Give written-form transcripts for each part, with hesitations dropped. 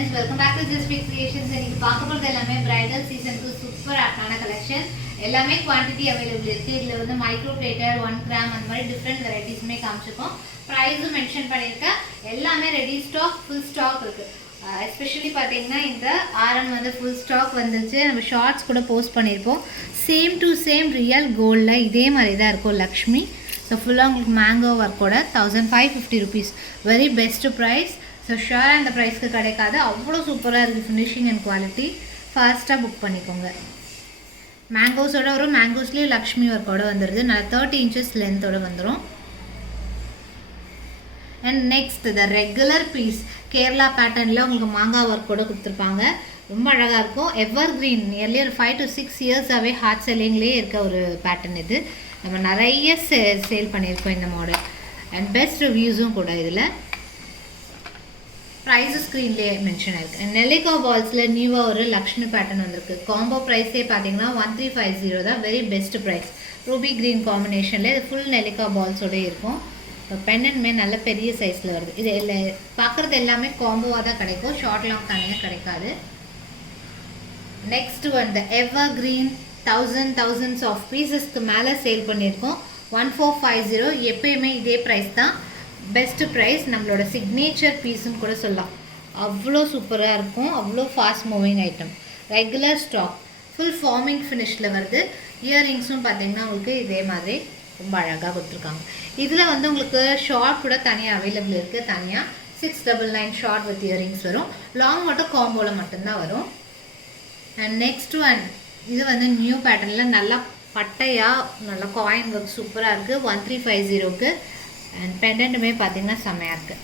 friends, welcome back to Just Speak Creations. இன்னைக்கு பார்க்க போறது எல்லாமே bridal season க்கு சூப்பர் ஆன கலெக்ஷன். எல்லாமே குவாண்டிட்டி அவைலபிள் இருக்கு. இதுல வந்து மைக்ரோ பிளேட்டர் 1 கிராம் அந்த மாதிரி டிஃபரண்ட் வெரைட்டிஸ்மே காமிச்சிருக்கோம். பிரைஸும் மென்ஷன் பண்ணிருக்கேன். எல்லாமே ரெடி ஸ்டாக், ஃபுல் ஸ்டாக் இருக்கு. எஸ்பெஷலி பார்த்தீங்கன்னா இந்த ஆரம் வந்து ஃபுல் ஸ்டாக் வந்துச்சு. நம்ம ஷார்ட்ஸ் கூட போஸ்ட் பண்ணியிருப்போம். சேம் டு சேம் ரியல் கோல்டில் இதே மாதிரி தான் இருக்கும் லக்ஷ்மி. ஸோ ஃபுல்லாக உங்களுக்கு மேங்கோ ஒர்க்கோட 1550 rupees. Very best price. So ஷுவராக அந்த ப்ரைஸ்க்கு கிடைக்காது. அவ்வளோ சூப்பராக இருக்குது ஃபினிஷிங் அண்ட் குவாலிட்டி. ஃபாஸ்ட்டாக புக் பண்ணிக்கோங்க. மேங்கோஸோட வரும். மேங்கோஸ்லேயே லக்ஷ்மி ஒர்க்கோட வந்துடுது. நல்லா 30 inches லென்த்தோடு வந்துடும். And next the regular piece Kerala பேட்டர்னில் உங்களுக்கு மாங்காய் ஒர்க்கோட கொடுத்துருப்பாங்க. ரொம்ப அழகாக இருக்கும். எவர் கிரீன் நியர்லி ஒரு 5 to 6 இயர்ஸாகவே ஹார்ட் செல்லிங்லேயே இருக்க ஒரு பேட்டர்ன் இது. நம்ம நிறைய சேல் பண்ணியிருக்கோம் இந்த மாடல். அண்ட் பெஸ்ட் ரிவ்யூஸும் கூட இதில். ப்ரைஸு ஸ்க்ரீன்லேயே மென்ஷன் ஆயிருக்கு. நெல்லிகா பால்ஸில் நியூவாக ஒரு லக்ஷ்மி பேட்டர்ன் வந்திருக்கு. காம்போ ப்ரைஸே பார்த்தீங்கன்னா 1350 தான். Very best price. Ruby green காம்பினேஷனில் இது ஃபுல் நெல்லிகா பால்ஸோடு இருக்கும். பெண்டன்மே நல்ல பெரிய சைஸில் வருது. இது பார்க்குறது எல்லாமே காம்போவாக தான் கிடைக்கும். ஷார்ட் லாங் தனியாக கிடைக்காது. நெக்ஸ்ட் வந்து எவர் கிரீன் thousands ஆஃப் பீசஸ்க்கு மேலே சேல் பண்ணியிருக்கோம். 1450. எப்பயுமே இதே ப்ரைஸ் தான். Best price. நம்மளோட சிக்னேச்சர் பீஸுன்னு கூட சொல்லலாம். அவ்வளோ சூப்பராக இருக்கும். அவ்வளோ fast moving item. Regular stock. Full forming ஃபினிஷில் வருது. இயர்ரிங்ஸும் பார்த்தீங்கன்னா உங்களுக்கு இதே மாதிரி ரொம்ப அழகாக கொடுத்துருக்காங்க. இதில் வந்து உங்களுக்கு ஷார்ட் கூட தனியாக அவைலபிள் இருக்குது. தனியாக 699 ஷார்ட் வித் இயரிங்ஸ் வரும். லாங் மட்டும் காம்போவில் மட்டும்தான் வரும். அண்ட் நெக்ஸ்ட் ஒன் இது வந்து நியூ பேட்டர்னில் நல்லா பட்டையாக நல்லா காயின் ஒர்க் சூப்பராக இருக்குது. 1350க்கு. அண்ட் பெண்டன்ட்டுமே பார்த்தீங்கன்னா செம்மையாக இருக்குது.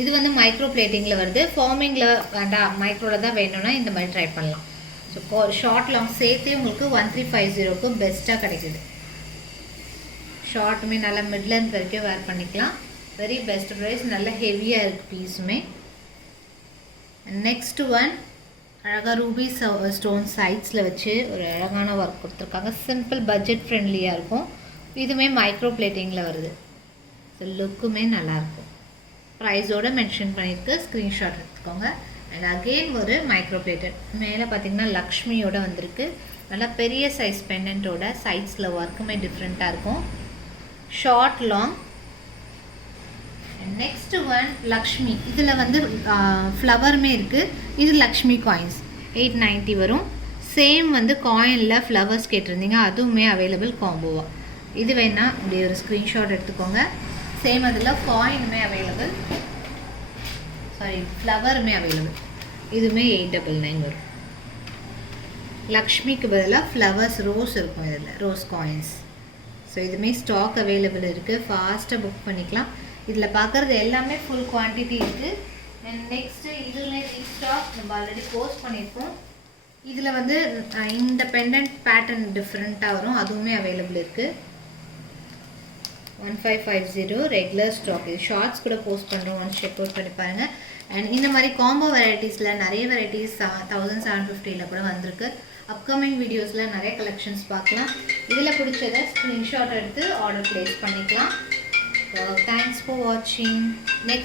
இது வந்து மைக்ரோ பிளேட்டிங்கில் வருது. ஃபார்மிங்கில் வேண்டாம், மைக்ரோவில் தான் வேணும்னா இந்த மாதிரி ட்ரை பண்ணலாம். ஸோ ஷார்ட் லாங் சேர்த்தே உங்களுக்கு 1350க்கு பெஸ்ட்டாக கிடைக்குது. ஷார்ட்டுமே நல்லா மிட் லென்த் வரைக்கும் வேர் பண்ணிக்கலாம். Very best price. நல்ல ஹெவியாக இருக்குது பீஸுமே. நெக்ஸ்ட் ஒன் அழகாக ரூபி ஸ்டோன் சைட்ஸில் வச்சு ஒரு அழகான ஒர்க் கொடுத்துருக்காங்க. சிம்பிள் பட்ஜெட் ஃப்ரெண்ட்லியாக இருக்கும். இதுவுமே மைக்ரோ பிளேட்டிங்கில் வருது. ஸோ லுக்குமே நல்லாயிருக்கும். ப்ரைஸோடு மென்ஷன் பண்ணியிருக்கு. ஸ்க்ரீன்ஷாட் எடுத்துக்கோங்க. அண்ட் அகெயின் ஒரு மைக்ரோ பிளேட்டட் மேலே பார்த்திங்கன்னா லக்ஷ்மியோட வந்திருக்கு. நல்லா பெரிய சைஸ் பெண்டன்ட்டோட சைட்ஸில் ஒர்க்குமே டிஃப்ரெண்ட்டாக இருக்கும். Short long. Next one Lakshmi. இதில் வந்து ஃப்ளவருமே இருக்குது. இது லக்ஷ்மி காயின்ஸ் 890 வரும். சேம் வந்து காயினில் ஃப்ளவர்ஸ் கேட்டிருந்தீங்க, அதுவுமே அவைலபிள் காம்போவாக. இது வேணால் இப்படி ஒரு ஸ்க்ரீன்ஷாட் எடுத்துக்கோங்க. சேம் அதில் காயினுமே அவைலபிள், சாரி ஃப்ளவருமே அவைலபிள். இதுவுமே 899 வரும். லக்ஷ்மிக்கு பதிலாக ஃப்ளவர்ஸ் ரோஸ் இருக்கும் இதில், ரோஸ் காயின்ஸ். ஸோ இதுவுமே ஸ்டாக் அவைலபிள் இருக்குது. ஃபாஸ்ட்டாக புக் பண்ணிக்கலாம். இதில் பார்க்குறது எல்லாமே ஃபுல் குவான்டிட்டி இருக்குது. அண்ட் நெக்ஸ்ட்டு இதுவுமே ரீஸ்டாக் நம்ம ஆல்ரெடி போஸ்ட் பண்ணியிருக்கோம். இதில் வந்து இந்த பெண்டன்ட் பேட்டர்ன் டிஃப்ரெண்ட்டாக வரும். அதுவுமே அவைலபிள் இருக்குது. 1550 ரெகுலர் ஸ்டாக். இது ஷார்ட்ஸ் கூட போஸ்ட் பண்ணுறோம். ஒன்ஸ் செக் அவுட் பண்ணி பாருங்கள். அண்ட் இந்த மாதிரி காம்போ வெரைட்டிஸில் நிறைய வெரைட்டிஸ் 1750 கூட வந்திருக்கு. அப்கமிங் வீடியோஸில் நிறைய கலெக்ஷன்ஸ் பார்க்கலாம். இதில் பிடிச்சதை ஸ்க்ரீன்ஷாட் எடுத்து ஆர்டர் ப்ளேஸ் பண்ணிக்கலாம். So thanks for watching. Next